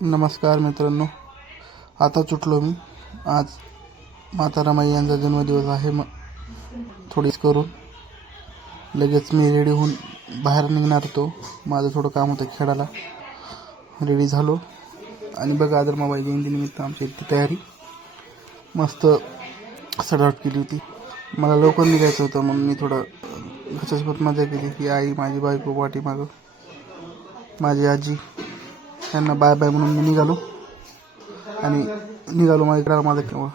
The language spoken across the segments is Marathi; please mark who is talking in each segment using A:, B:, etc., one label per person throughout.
A: नमस्कार मित्रांनो. आता सुटलो मी. आज माता रमाई यांचा जन्मदिवस आहे. मग थोडीच करून. लगेच मी रेडी होऊन बाहेर निघणार होतो. माझं थोडं काम होतं खेळायला. रेडी झालो. आणि बघा आदर मोबाईल जयंतीनिमित्त आमची इथे तयारी. मस्त सजावट केली होती. मला लवकर निघायचं होतं म्हणून मी थोडं घरच्यासोबत मजा केली की आई माझी बायको पाठीमागं. माझी आजी. त्यांना बाय बाय म्हणून मी निघालो. आणि निघालो माझ्या इकडं माझं किंवा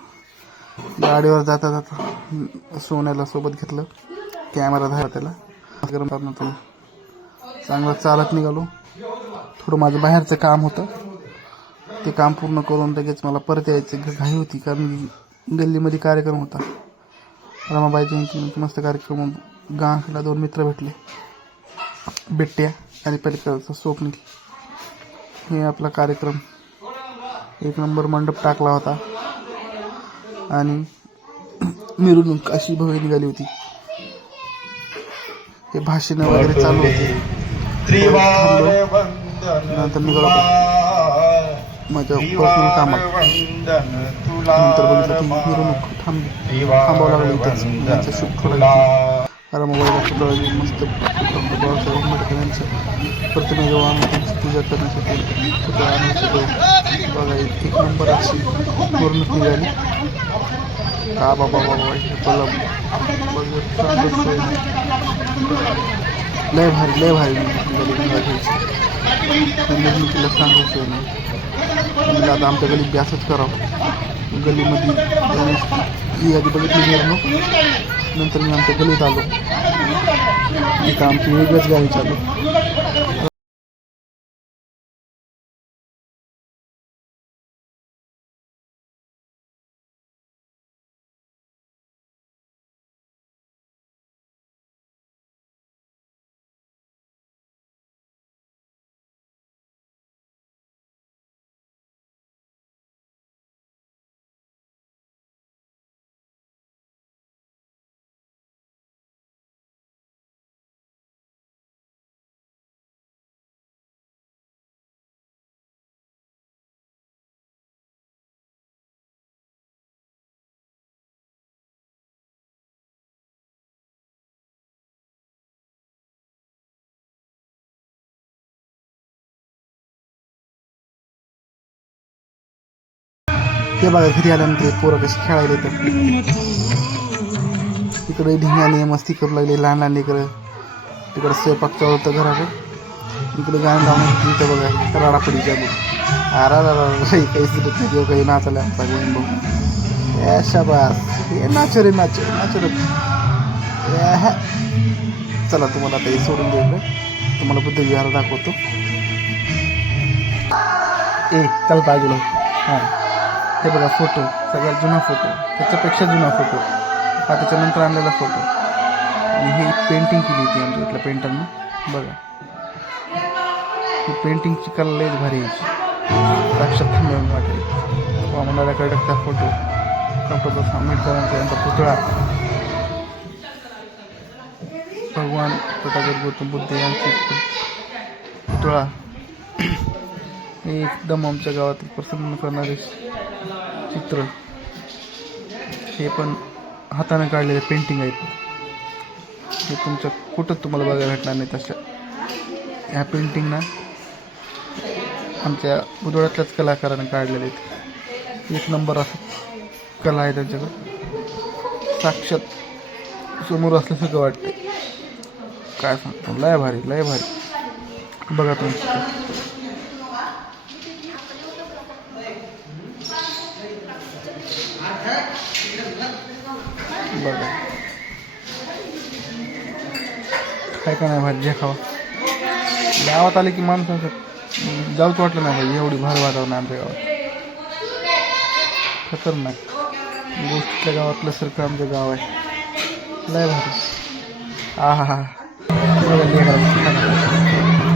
A: गाडीवर जाता जाता सोन्याला सोबत घेतलं. कॅमेरा धरा त्याला. गरम करण्यात चांगलं चालत निघालो. थोडं माझं बाहेरचं काम होतं. ते काम पूर्ण करून लगेच मला परत यायचं घाई होती कारण गल्लीमध्ये कार्यक्रम होता. रमाबाई जयंती मस्त कार्यक्रम गावाला दोन मित्र भेटले. बिट्ट्या आणि पलीकडचा स्वप्नील. हे आपला कार्यक्रम. एक नंबर मंडप टाकला होता. आणि मिरवणूक अशी भव्य निघाली होती. हे भाषण वगैरे चालू होते. नंतर निघालो माझ्या पर्सनल कामात. नंतर बघितलं ती मिरवणूक थांबली थांबावं लागलं इथंच यांचं शूट थोडं अरे मोबाईल फुटवली मस्त बाबासाहेब आंबेडकर यांचं त्यांची पूजा करण्यासाठी तिथं आणायचं बघा एक नंबर अशी पूर्ण निघाली का बाबा बाबा हे लय भारी लय भारी मिरवणूक निघाली गंगाखेडची नाही आता आमच्या गलीत बी असंच करावं. गलीमध्ये जाण्याची ही आधी बघितली मिरवणूक. नंतर मी आमच्या गलीत आलो. इथं आमची वेगळंच गाडी चालू. ते बघा घरी आल्यानंतर पोरं कशी खेळायला येतात तिकडे ढिंगाने मस्ती करू लागले लहान लहान लेकरं. तिकडं स्वयंपाक चालू होतं घराकडे. इकडे गाणं लावून इथं बघा राडापडीच्या बघ आरा काही सुटत नाही काही नाचायला आमचा गोविंद भाऊ ए शाबास. हे नाच रे नाच नाच रे. चला तुम्हाला आता हे सोडून देऊ तुम्हाला बुद्धविहार दाखवतो. ए चल बाजूला. हां. हे बघा फोटो सगळ्यात जुना फोटो त्याच्यापेक्षा जुना फोटो हा त्याच्यानंतर आणलेला फोटो आणि ही पेंटिंग केली होती आमच्या इथल्या पेंटरनं बघा. ही पेंटिंगची कला लयच भारी यायची साक्षात मिळून वाटेल वामनाकडे कडकचा फोटो डॉक्टर आंबेडकरांचा यांचा पुतळा. भगवान तथागत गौतम बुद्ध यांचे पुतळा. हे एकदम आमच्या गावातील प्रसन्न करणारे चित्र. हे पण हाताने काढलेले पेंटिंग आहेत. हे तुमच्या कुठं तुम्हाला बघायला भेटणार नाही तशा ह्या पेंटिंगना आमच्या उदोळ्यातल्याच कलाकाराने काढलेले आहेत. एक नंबर असं कला आहे त्यांच्याकडं. साक्षात समोर असल्यासारखं वाटतं काय सांगतो? लय भारी लय भारी. बघा तुम्ही. बघा. काय काय नाही भाजी खावा गावात आले की माणसं जाऊच वाटलं नाही भाई एवढी भारी वातावरण आमच्या गावात. खतरनाक. गोष्टीच्या गावातलं सरकार आमचं गाव आहे. लय भारी. हा हा हा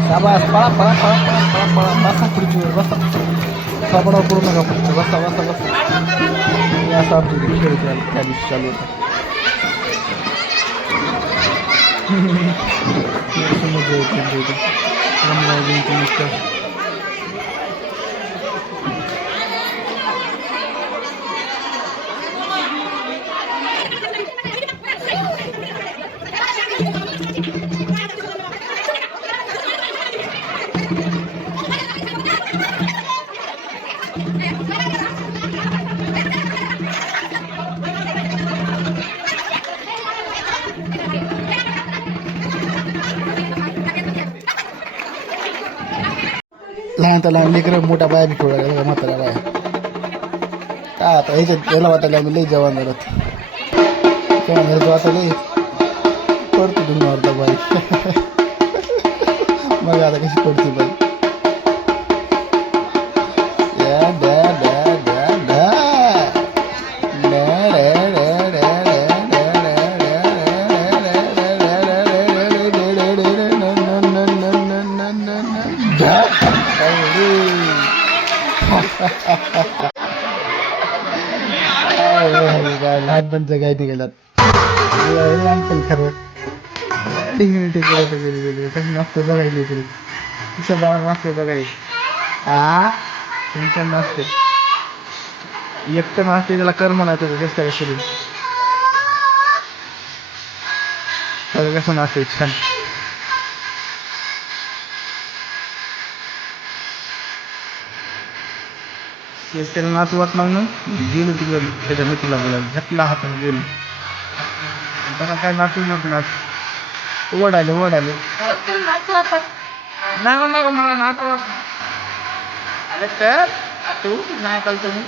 A: शाबास पळा पळा पळा पळा पळा पळा बसा खुर्चीवर बसा. सापडाव करू नका फक्त बसा बसा बसा. हे असं आमच्या इथे खेळ चालू त्या दिवशी चालू होता म्हणता लहान लेकरं मोठा बाया बी खेळू लागल्या म्हाताऱ्या बाया. काय आता ह्याच्यात याला वाटायला आम्ही लई जवान झालो. जवान झालं आता लई काय लहानपण जगाय निघालात. लहानपण खरं. मस्त बघायला तरी तिचं बाळ मस्त बघाय आ? टेन्शन नसते एकटं नसते त्याला कर म्हणायचं होतं तेच त्याला शरीर कसं नसते छान. त्याला नाच वाट लागलं गेलो तिकडं त्याच्या मितीला बोलायला. झटला हातात गेलो. त्याला काय नाचू नको नाच ओढायले ओढायले नाही नको मला नाच अरे तर? तू? नाही कळतो मी.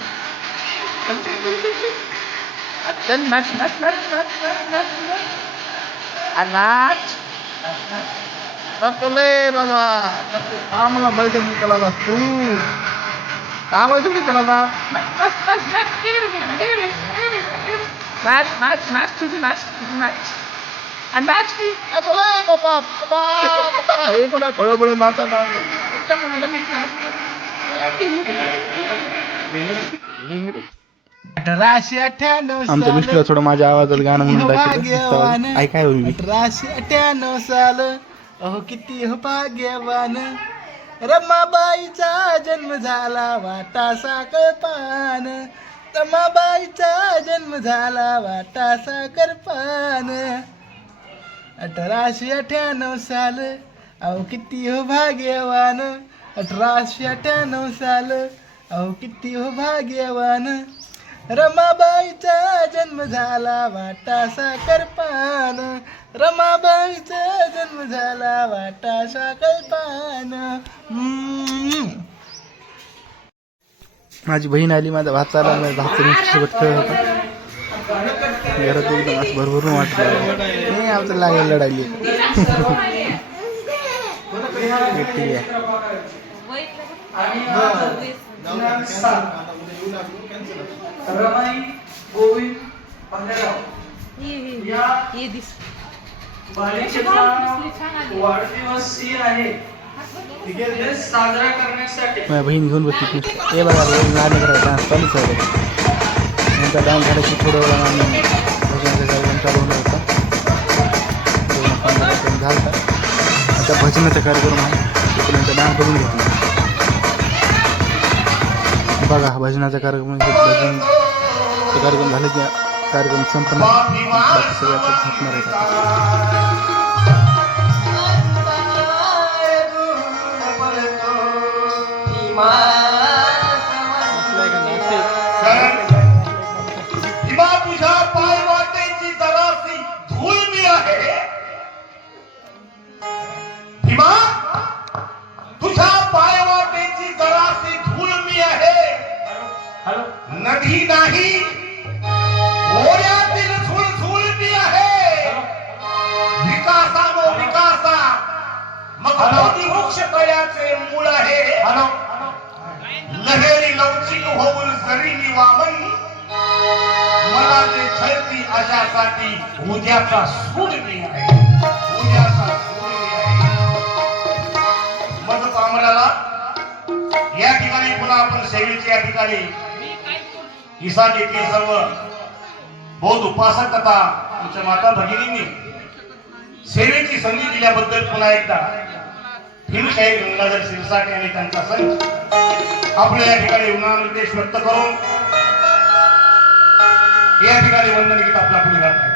A: नाच नाच नाच नाच नाच नाच नाच. आ, नाच नको लय बाबा आम्हाला बैठक निकाला असतो तू काय बोलतो मी त्याला नाच नाच नाच तुझी नाच तुझी नाच आणि नाच हे कोणा ना?
B: अठराशे अठ्ठ्याण्णव
A: आमच्या मिस्टर थोडं माझ्या आवाजात गाणं म्हणून ऐकाय होईल.
B: अठराशे अठ्ठ्याण्णव साल. अहो किती हो भाग्यवान. रमाबाईचा जन्म झाला वाटा साखर पान. रमाबाईचा जन्म झाला वाटा साखर पान. अठराशे अठ्याण्णव साल अहो किती हो भाग्यवान. अठराशे अठ्याण्णव साल अहो किती हो भाग्यवान. रमाबाईचा जन्म झाला वाटा साखर पान. रमाबाईचा जन्म झाला वाटा साखर पान हम्म.
A: माझी बहीण आली माझा भात चालला माझ्या भातचं मिस्टर खेळ होता. घरात एकदम असं भरभरून वाटलं. नाही आमचं लागेल लढायली एकटी आहे.
C: ये दिस
D: वाढदिवस सीन आहे. हे साजरा करण्यासाठी.
A: माझ्या बहीण घेऊन बसली मिस्टर हे बघा बहीण लहान करा डान्स चालूच आहे. नंतर डान्स झाला की थोड्या वेळा आम्ही भजनाचा कार्यक्रम चालू होणार होता. दोन पंधरा कार्यक्रम झाला होता. आता भजनाचा कार्यक्रम आहे. तोपर्यंत डान्स बघून घेतला बघा भजनाचा कार्यक्रम भजन कार्यक्रम झाले की कार्यक्रम
E: संपला सगळ्या हातणार आहेत नदी नाही वृक्ष तळ्याचे मूळ आहे. लहेरी लवचिक होऊन जरी मी वामन मला ते छळती अशासाठी उद्याचा सूड मी आहे. उद्याचा सूड मी आहे. मग पामराला या ठिकाणी पुन्हा आपण सेवेची या ठिकाणी ईसा येथील सर्व बौद्ध उपासक तथा आमच्या माता भगिनींनी सेवेची संधी दिल्याबद्दल पुन्हा एकदा भीमशाही गंगाधर शिरसाट आणि त्यांचा संघ आपल्या या ठिकाणी निर्देश व्यक्त करून या ठिकाणी वंदन गीत आपला पुढे जात आहे.